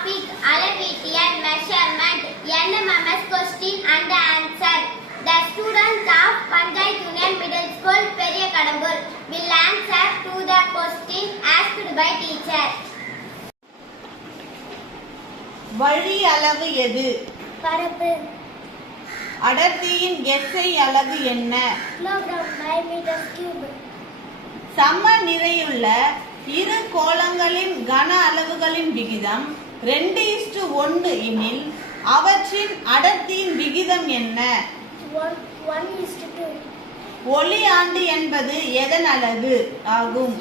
Topic: அளவீட்டியல் measurement. NMMS question and answer. The students of Panjayat Union Middle School, Periyakadambur will answer to the question asked by teacher. வழி அளவு எது? பரப்பு. அடர்த்தியின் SI அளவு என்ன? Kilogram by meter cube. சம நிறையுள்ள இரு கோளங்களின் கன அளவுகளின் விகிதம் 2:1 எனில் அவற்றின் அடர்த்தியின் விகிதம் என்ன? 1:2. ஒளி ஆண்டு என்பது எதன் அளவு ஆகும்?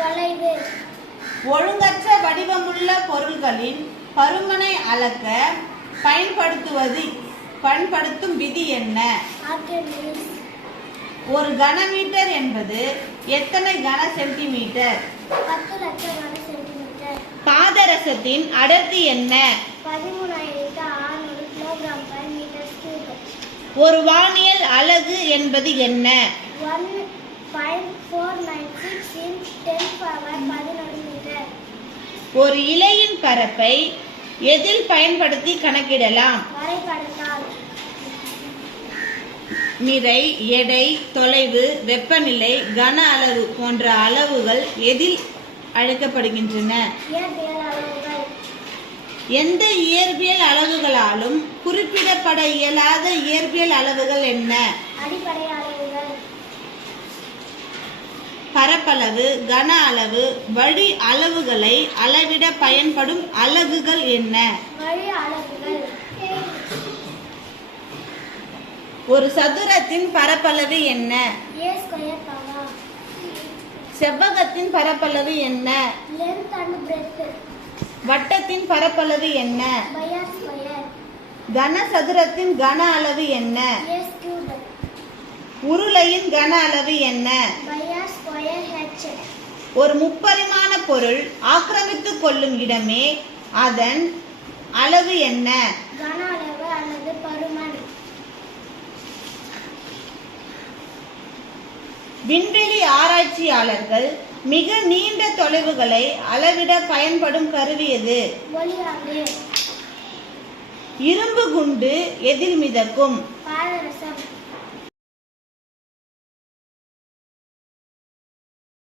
தொலைவு. ஒழுங்கற்ற வடிவமுள்ள பொருள்களின் பருமனை அளக்க பயன்படுத்தும் விதி என்ன? ஆர்கிமிடிஸ். ஒரு கனமீட்டர் என்பது எத்தனை கன சென்டிமீட்டர்? 10 லட்சம் கன சென்டிமீட்டர். பாதரசத்தின் அடர்த்தி என்ன? 13,600 கிலோகிராம் பை மீட்டர் கியூப். ஒரு வானியல் அலகு என்பது என்ன? 1.496 in 10^11 மீட்டர். ஒரு இலையின் பரப்பை எதில் பயன்படுத்தி கணக்கிடலாம்? வரைபடத்தால். நிறை, எடை, தொலைவு, வெப்பநிலை, கன அளவு போன்ற அளவுகள் எதில் அழைக்கப்படுகின்றன? இயற்பியல் அளவுகள். எந்த இயற்பியல் அளவுகளாலும் குறிப்பிடப்பட இயலாத இயற்பியல் அளவுகள் என்ன? அடிப்படை அளவுகள். பரப்பளவு, கன அளவு, வழி அளவுகளை அளவிட பயன்படும் அலகுகள் என்ன? வழி அளவுகள். ஒரு சதுரத்தின் பரப்பளவு என்ன? A² power. செவ்வகத்தின் பரப்பளவு என்ன? Length and breadth. வட்டத்தின் பரப்பளவு என்ன? R². கனசதுரத்தின் கன அளவு என்ன? S³. உருளையின் கன அளவு என்ன? R²H. ஒரு முப்பரிமாண பொருள் ஆக்கிரமித்துக் கொள்ளும் இடமே அதன் அளவு என்ன? கன அளவு அல்லது பருமன். விண்வெளி ஆராய்ச்சியாளர்கள் மிக நீண்ட தொலைவுகளை அளவிட பயன்படும் கருவி எது? ஒளியாண்டு. இரும்பு குண்டு எதில் மிதக்கும்? பாதரசம்.